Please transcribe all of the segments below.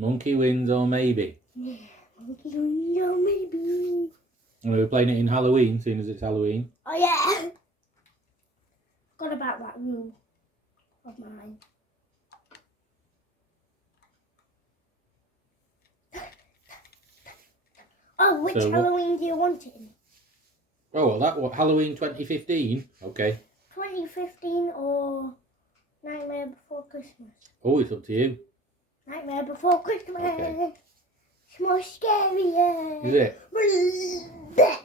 Monkey wins or maybe. Yeah, monkey wins or maybe. And we're playing it in Halloween, seeing as it's Halloween. Oh yeah. Forgot about that rule of mine. Oh, which So Halloween do you want it in? Oh, well, that what, Halloween 2015? Okay. 2015 or Nightmare Before Christmas? Oh, it's up to you. Nightmare Before Christmas. Okay. It's more scarier. Is it? Bleh.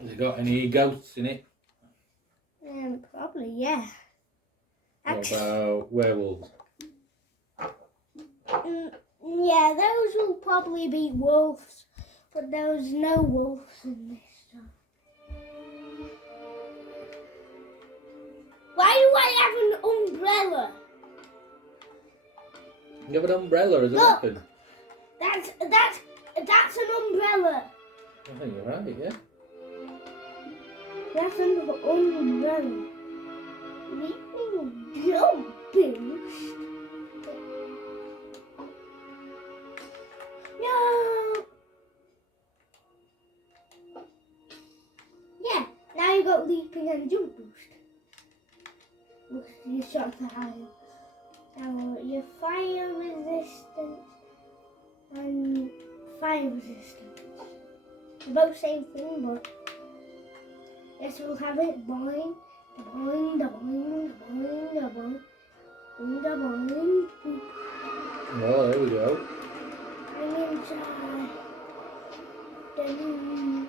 Has it got any ghosts in it? Probably, yeah. What about werewolves? Yeah, those will probably be wolves, but there's no wolves in this stuff. Why do I have an umbrella? You have an umbrella as a Look. weapon? That's an umbrella. I think you're right, yeah. That's an umbrella. Jump boost. No. Yeah, now you got leaping and jump boost. Boost your shot to higher. Now your fire resistance and fire resistance. They're both same thing, but yes, we'll have it boing, boing, boing, boing, boing, boing, boing, boing. Oh, there we go. I'm inside. Dun.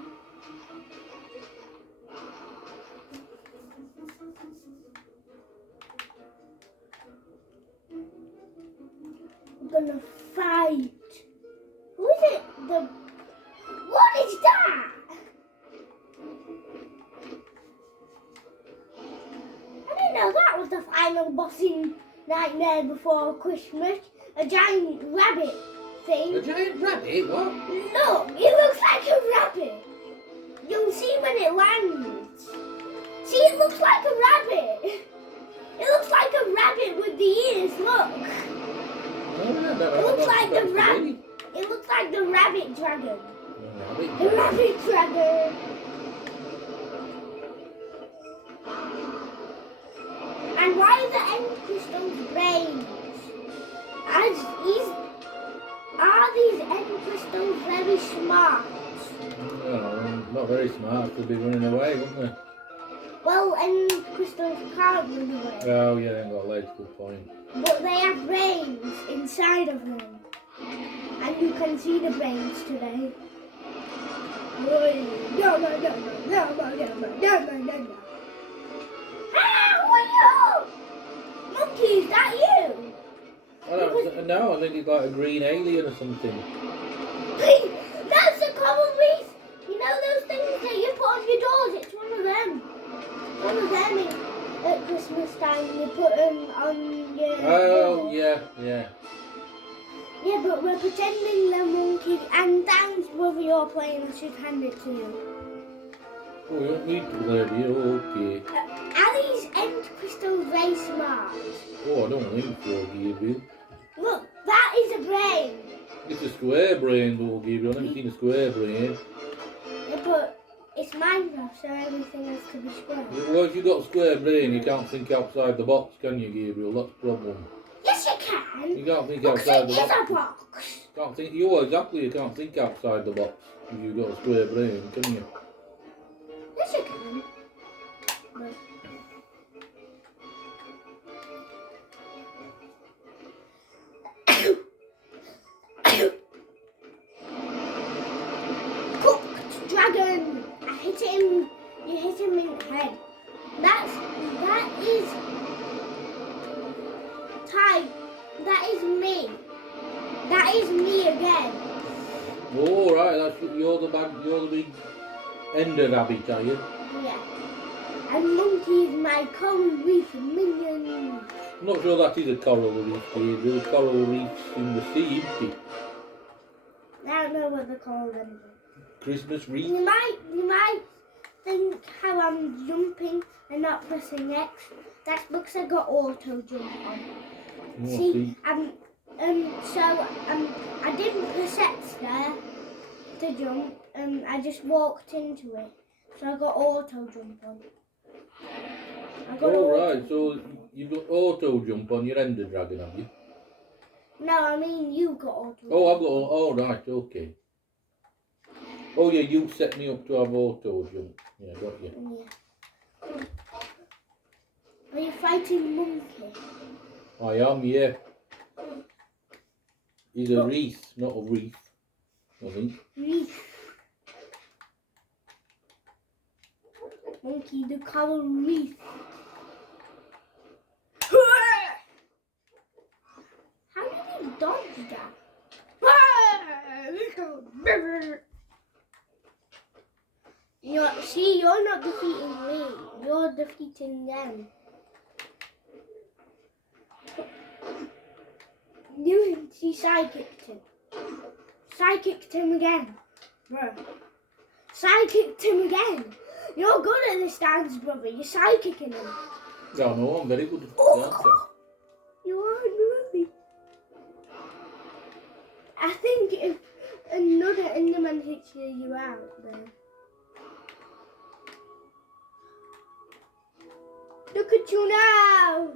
I'm gonna fight. Who is it? What is that? I didn't know that was the final boss in Nightmare Before Christmas. A giant rabbit thing. A giant rabbit? What? Look, it looks like a rabbit. You'll see when it lands. See, it looks like a rabbit. It looks like a rabbit with the ears, look. It looks like the rabbit. It looks like the rabbit dragon. The rabbit dragon. And why are the end crystals brains? Are these end crystals very smart? No, not very smart. They'd be running away, wouldn't they? Well, end crystals can't run away. Oh, yeah, they ain't got legs, good point. But they have brains inside of them. And you can see the brains today. No. Ah, who are you? Monkey, is that you? No, I think it's like a green alien or something. That's a coral reef. You know those things that you put on your doors? It's one of them. One of them at Christmas time. You put them on your Oh, door. yeah. Yeah, but we're pretending they're monkeys. And thanks, brother, you're playing. I should hand it to you. Oh, you don't need to play it, okay. Are these end crystals very smart? Oh, I don't think so, Gabriel. Look, that is a brain. It's a square brain, though, Gabriel. I've never seen a square brain. Yeah, but it's Minecraft, so everything has to be square. Well, if you've got a square brain, you can't think outside the box, can you, Gabriel? That's the problem. Yes, you can. You can't think Because outside it the is box. a box. Can't think. Exactly. You can't think outside the box if you've got a square brain, can you? Yes, you can. But cooked dragon. I hit him. You hit him in the head. That is Ty. That is me. That is me again. Oh, right. You're the big end of Abbott, are you? Yeah. And monkey is my coral reef minion. I'm not sure that is a coral reef, Gabriel. Coral reefs in the sea, isn't it? I don't know what they're called anyway. Christmas reef. You might think how I'm jumping and not pressing X. That's because I got auto jump on. Oh, See, I'm I didn't press there to jump. I just walked into it. So I got auto jump on. Right, so you've got auto jump on your Ender Dragon, have you? No, I mean you got auto Oh, I've jump. got, oh right, okay. Oh yeah, you set me up to have auto jump. Yeah, got you. Yeah. Are you fighting monkey? I am, yeah. He's a wreath, not a reef, I think. Reef. Monkey the color reef. How did he dodge that? You're not defeating me. You're defeating them. She sidekicked him. Sidekicked him again. Bruh. Sidekicked him again. You're good at this dance, brother. You're sidekicking him. Yeah, no, I'm very good at dancer. You are really. I think if another Enderman hits you, you're out there. Look at you now.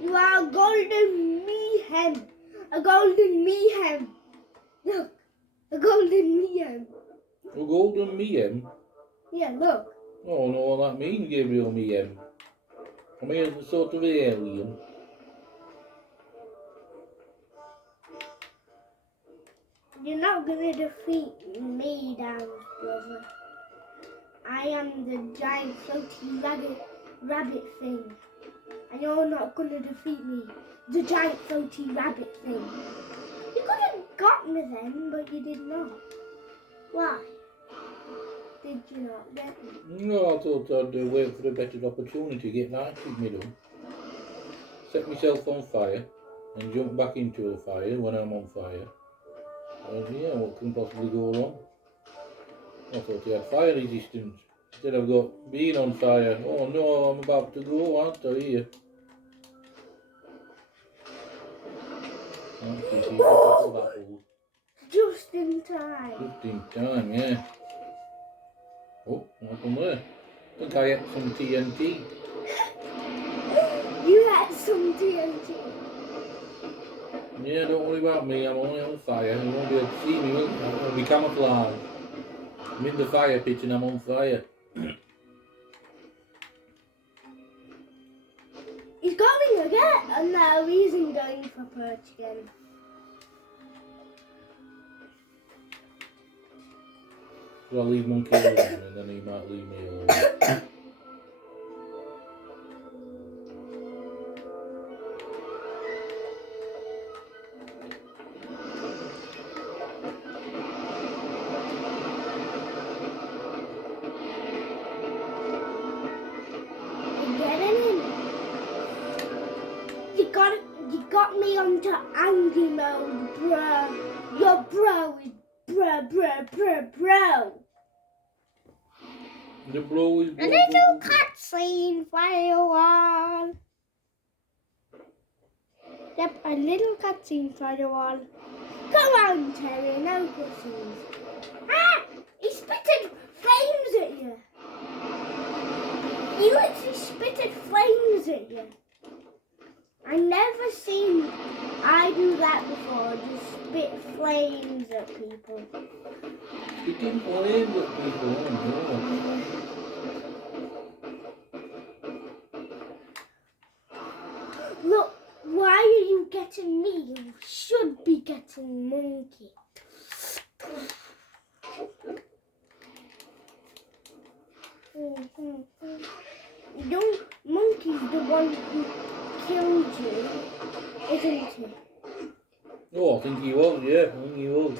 You are a golden mayhem. A golden mayhem. Look. A golden mayhem. A golden mayhem? Yeah, look. Oh, no, what that means, Gabriel mayhem. I mean, it's a sort of alien. You're not gonna defeat me, down, brother. I am the giant floaty rabbit thing. And you're not gonna defeat me, the giant floaty rabbit thing. You could have got me then, but you did not. Why? Did you not get me? No, I thought I'd wait for a better opportunity to get knighted me done. Set myself on fire and jump back into the fire when I'm on fire. And yeah, what can possibly go wrong? I thought he had fire resistance. Instead I've got being on fire. Oh no, I'm about to go, aren't I here? Just in time. Just in time, yeah. Oh, what happened there? I think I had some TNT. You had some TNT. Yeah, don't worry about me, I'm only on fire. You won't be able to see me, will you? I'll be camouflaged. I'm in the fire pit and I'm on fire. He's going again. And now he isn't going for perch again. So I'll leave Monkey alone and then he might leave me alone. You got me onto angry mode, bruh. Your bro is bro. The blow is A little cutscene for you all. Yep, a little cutscene for you all. Come on, Terry, no cutscenes. Ah! He spitted flames at you. He literally spitted flames at you. I never seen I do that before, just spit flames at people. Spitting flames at people, oh no. Look, why are you getting me? You should be getting Monkey. Monkey's the one who killed you, isn't he? Oh, I think he was, yeah, I think he was.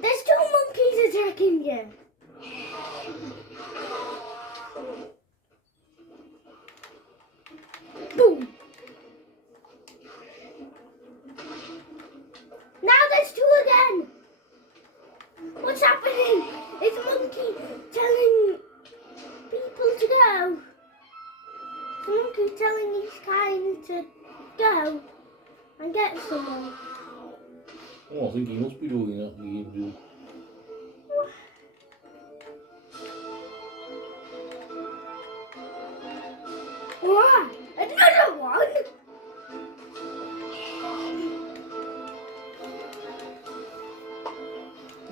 There's 2 monkeys attacking you. Boom. Now there's 2 again. What's happening? Is Monkey telling people to go? Is Monkey telling his kind to go? I and get someone. Oh, I think he must be doing that. He do. What? Another one?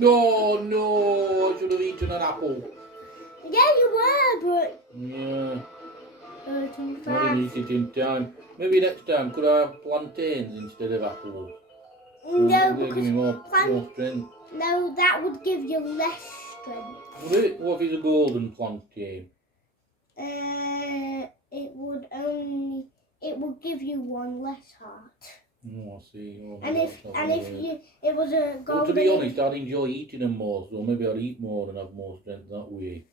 No, no, I should have eaten an apple. Yeah, you were, but Yeah, too I fast. didn't eat it in time. Maybe next time could I have plantains instead of apples? No, They'll give because me more strength. no, that would give you less strength. Would it? What if it's a golden plantain? It would give you one less heart. Oh, I see. Oh, And if it was a Well, golden. to be honest, I'd enjoy eating them more, so maybe I'd eat more and have more strength that way.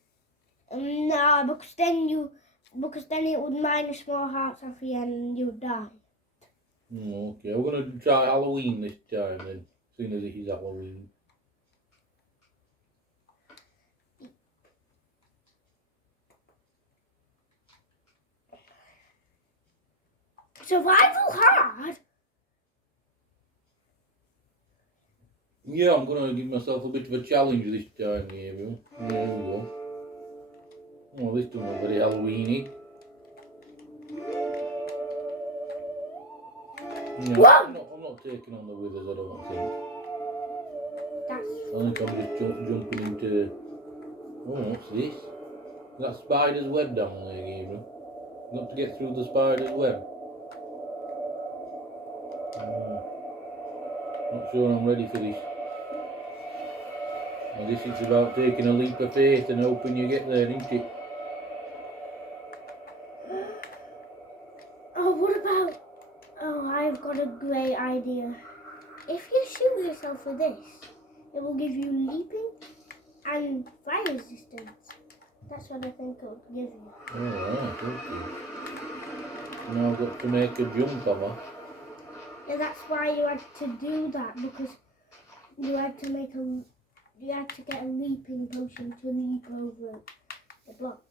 No, because then it would minus more hearts off you and you'd die. Oh, okay, we're gonna try Halloween this time then, seeing as it is Halloween. Survival hard. Yeah, I'm gonna give myself a bit of a challenge this time, Gabriel. There we go. Oh, this doesn't look very Halloweeny. Yeah, Whoa! I'm not taking on the withers, I don't think. That's. I think I'm just jumping into. Oh, what's this? Is that spider's web down there, Gabriel? You got to get through the spider's web. Not sure I'm ready for this. I guess it's about taking a leap of faith and hoping you get there, isn't it? Oh, what about? Oh, I've got a great idea. If you shoot yourself with this, it will give you leaping and fire resistance. That's what I think it would give you. Alright, okay. Now I've got to make a jump, have I? Yeah, that's why you had to do that, because you had to get a leaping potion to leap over the block.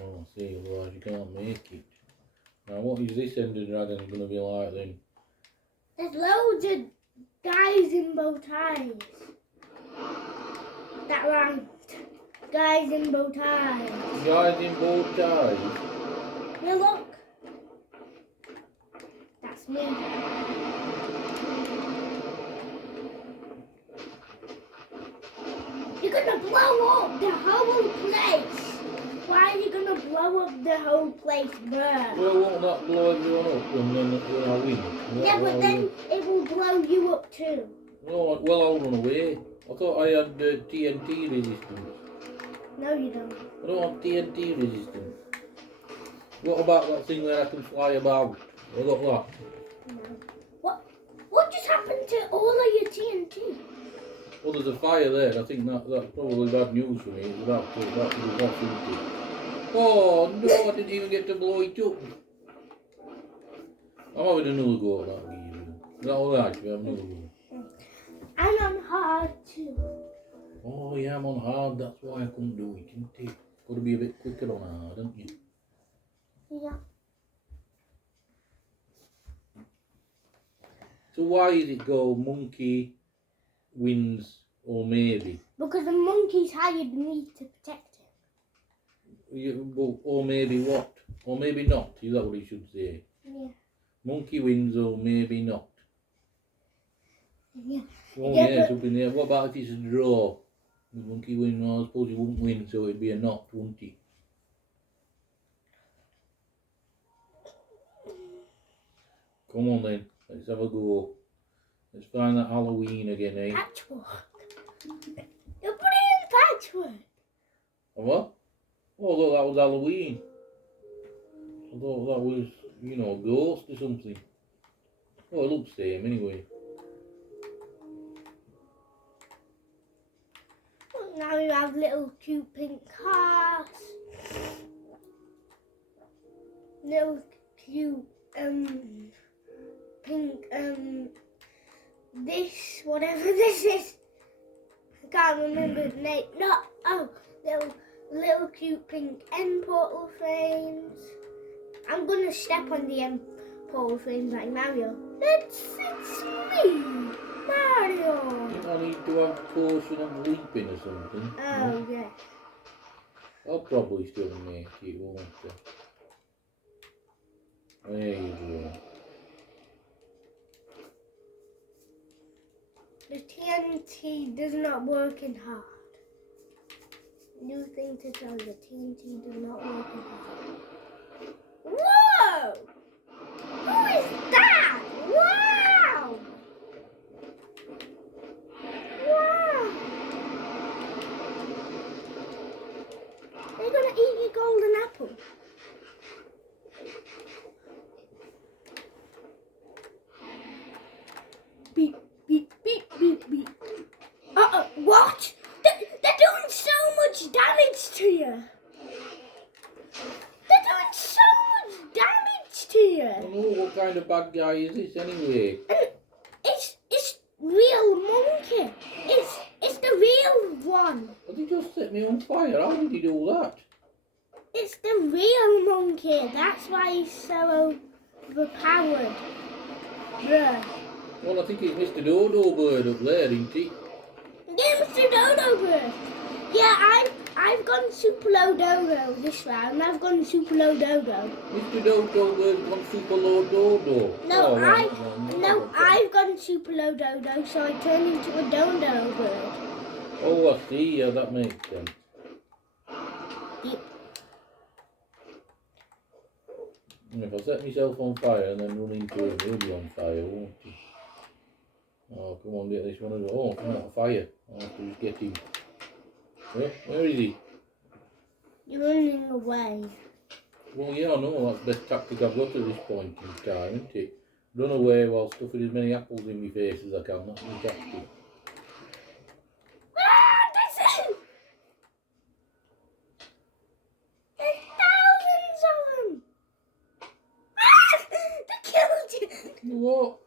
Oh, I see, otherwise you can't make it. Now what is this Ender Dragon going to be like then? There's loads of guys in bow ties. That rhymed. Guys in bow ties. Guys in bow ties? Yeah, look. That's me. You're gonna blow up the whole place. Why are you gonna blow up the whole place, bruh? Well, won't that blow everyone up and then when I win? Yeah, but then it will blow you up too. No, well, I'll run away. I thought I had TNT resistance. No, you don't. I don't have TNT resistance. What about that thing where I can fly about? I got that. No. What just happened to all of your TNT? Well, there's a fire there. I think that's probably bad news for me. It's about to be off, isn't it? Oh no, I didn't even get to blow it up. I'm having another go at that game. Is that alright? We have another go. And I'm hard too. Oh yeah, I'm on hard. That's why I couldn't do it, isn't it? Got to be a bit quicker on hard, haven't you? Yeah. So why is it go monkey wins or maybe? Because the monkey's hired me to protect him. Or maybe what? Or maybe not. Is that what he should say? Yeah. Monkey wins or maybe not. Yeah. Oh Yeah, yeah, it's up in there. What about if it's a draw? The monkey win, well, I suppose he wouldn't win, so it'd be a not, wouldn't he? Come on then, let's have a go. Let's find that Halloween again, eh? Patchwork. You're putting in patchwork. What? Oh, I thought that was Halloween. I thought that was, you know, a ghost or something. Oh, it looks the same anyway. Now you have little cute pink cars. Little cute pink this, whatever this is. I can't remember the name. No, oh, little cute pink end portal frames. I'm gonna step on the end portal frames like Mario. It's me, Mario. I think I need to have a potion of leaping or something. Oh, yeah. I'll probably still make it, won't I? There you go. The TNT does not work in hard. New thing to tell you, TNT does not work in hard. Whoa! Who is that? Wow! Wow! They're gonna eat your golden apple. Beep, beep, beep, beep, beep. What? They're doing so much damage to you. They're doing so much damage to you. I don't know what kind of bad guy is this anyway. And it's real monkey. It's the real one. But he just set me on fire. How did he do that? It's the real monkey. That's why he's so overpowered. Bruh. Well, I think it's Mr. Dodo bird up there, isn't he? Yeah, Mr. Dodo bird. Yeah, I've gone super low Dodo this round. I've gone super low Dodo. Mr. Dodo bird's gone super low Dodo. No, Oh, I've gone super low Dodo, so I turned into a Dodo bird. Oh, I see. Yeah, that makes sense. Yep. And if I set myself on fire and then run into him, he'll be on fire, won't he? Oh, come on, get this one. Oh, come on, fire. I'll have to just get him. Where is he? You're running away. Well, yeah, I know. That's the best tactic I've got at this point in time, isn't it? Run away while stuffing as many apples in my face as I can. That's my tactic. Listen! There's thousands of them! They killed you! What?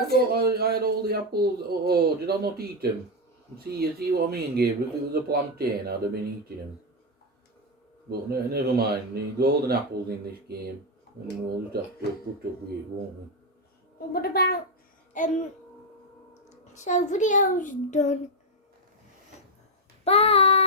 I thought I had all the apples. Oh, did I not eat them? You see what I mean, Gabe? If it was a plantain, I'd have been eating them. But never mind. The golden apples in this game, and we'll just have to put up with it, won't we? What about so video's done. Bye.